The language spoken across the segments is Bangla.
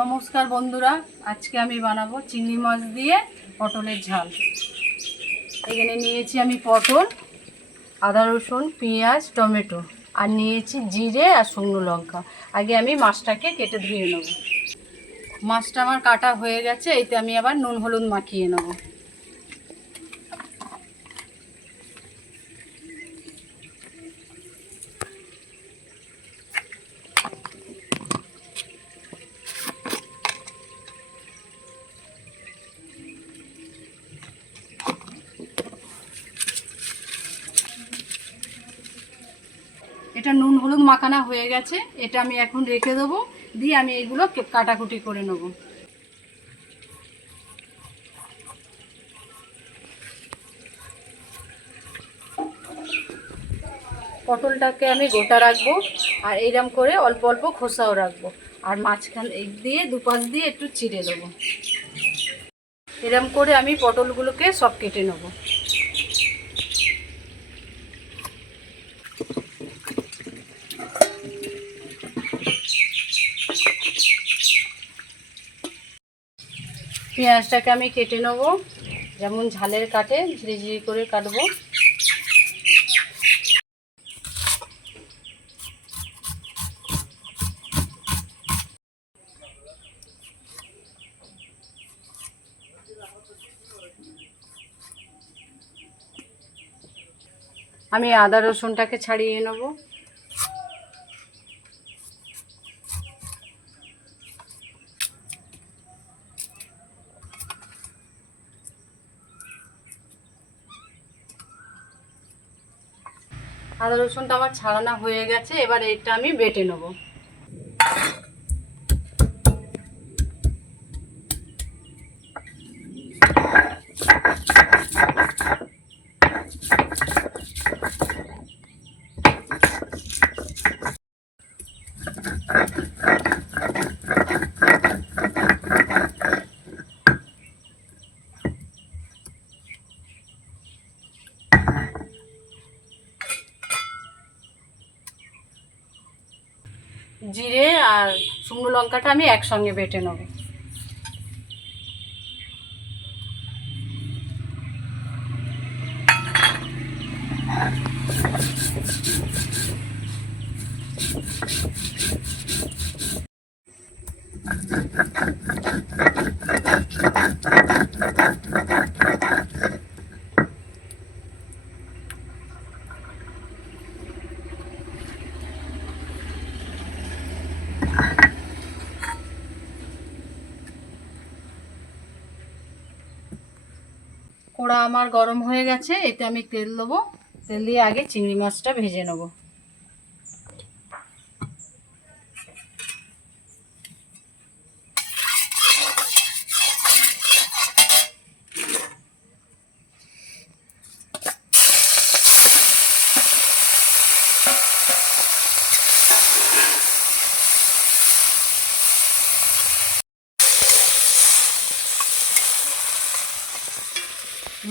নমস্কার বন্ধুরা, আজকে আমি বানাবো চিংড়ি মাছ দিয়ে পটলের ঝাল। এখানে নিয়েছি আমি পটল, আদা রসুন, পেঁয়াজ, টমেটো, আর নিয়েছি জিরে আর শুকনো লঙ্কা। আগে আমি মাছটাকে কেটে ধুয়ে নেব। মাছটা আমার কাটা হয়ে গেছে, এতে আমি আবার নুন, হলুদ মাখিয়ে নেব এটা নুন হলুদ মাখানা হয়ে গেছে, এটা আমি এখন রেখে দেবো, দিয়ে আমি এগুলো কে- কাটাকুটি করে নেব। পটলটাকে আমি গোটা রাখব, আর এইরকম করে অল্প অল্প খোসাও রাখব, আর মাঝখান এই দিয়ে দুপাশ দিয়ে একটু চিড়ে দেবো। এরম করে আমি পটলগুলোকে সব কেটে নেব। পেঁয়াজটাকে আমি কেটে নেব। যেমন ঝালের কাটে, ঝিরি ঝিরি করে কাটবো। আমি আদা রসুনটাকে ছাড়িয়ে নেব। আদা রসুনটা আমার ছাড়ানো হয়ে গেছে এবার এটা আমি বেটে নেব। জিরে আর শুকনো লঙ্কাটা আমি একসঙ্গে বেটে নেব। কড়া আমার গরম হয়ে গেছে, এতে আমি তেল দেবো। তেল দিয়ে আগে চিংড়ি মাছটা ভেজে নেব।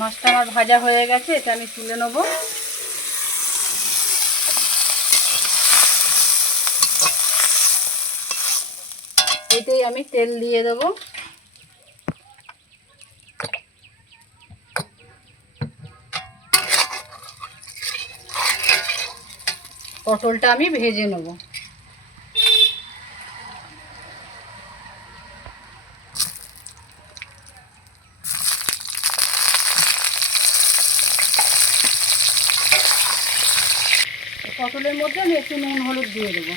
মাছটা আমার ভাজা হয়ে গেছে, এটা আমি তুলে নেব। এতেই আমি তেল দিয়ে দেব। পটলটা আমি ভেজে নেব। পটলের মধ্যে আমি একটু নুন, হলুদ দিয়ে দেবো।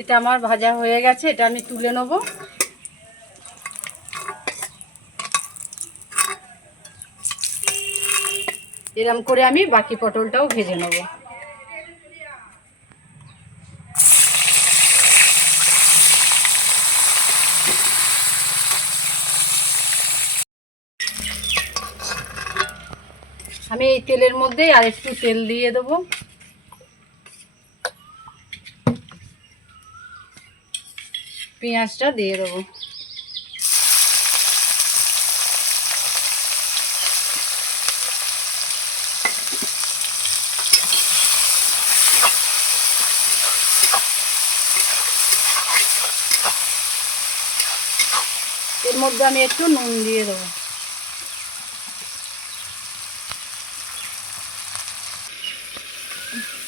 এটা আমার ভাজা হয়ে গেছে, এটা আমি তুলে নেব। এরম করে আমি বাকি পটলটাও ভেজে নেব। আমি এই তেলের মধ্যে আর একটু তেল দিয়ে দেবো। পেঁয়াজটা দিয়ে দেবো। এর মধ্যে আমি একটু নুন দিয়ে দেবো।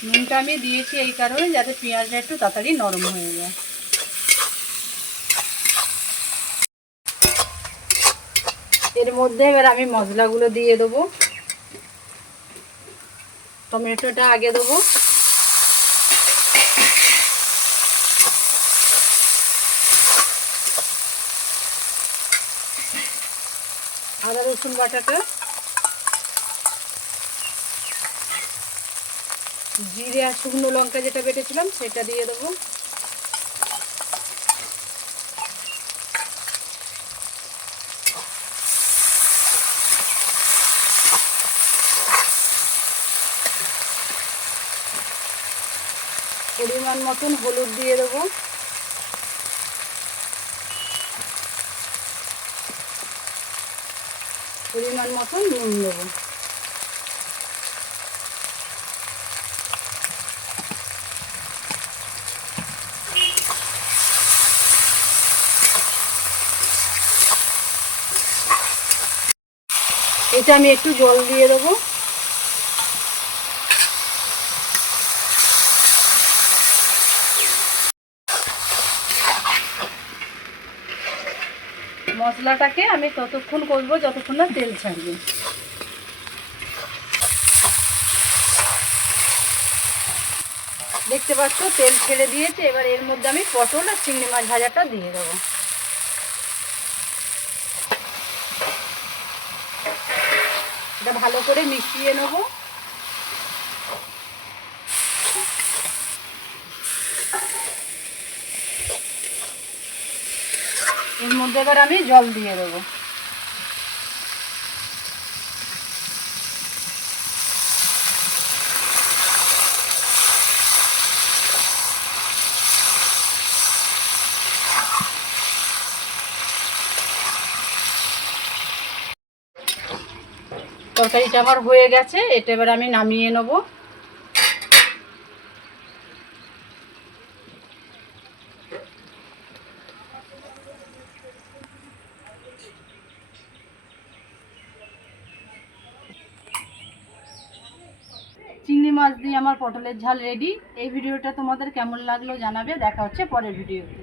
নুনটা আমি দিয়েছি এই কারণে যাতে পেঁয়াজটা একটু তাড়াতাড়ি নরম হয়ে যায়। এর মধ্যে এবার আমি মশলাগুলো দিয়ে দেবো। টমেটোটা আগে দেবো। আদা রসুন বাটাটা, জিরে আর শুকনো লঙ্কা যেটা বেটেছিলাম সেটা দিয়ে দেবো। পরিমাণ মতন হলুদ দিয়ে দেবো। পরিমাণ মতন নুন দেবো। এটা আমি একটু জল দিয়ে দেবো। মশলাটাকে আমি ততক্ষণ করব যতক্ষণ না তেল ছাড়বে। দেখতে পাচ্ছ, তেল ছেড়ে দিয়েছে। এবার এর মধ্যে আমি পটল আর চিংড়ি মাছ ভাজাটা দিয়ে দেবো। এটা ভালো করে মিশিয়ে নেব। এর মধ্যে এবার আমি জল দিয়ে দেবো। তরকারিটা আমার হয়ে গেছে, এটা এবার আমি নামিয়ে নেব চিংড়ি মাছ দিয়ে আমার পটলের ঝাল রেডি এই ভিডিওটা তোমাদের কেমন লাগল জানাবে। দেখা হচ্ছে পরের ভিডিওতে।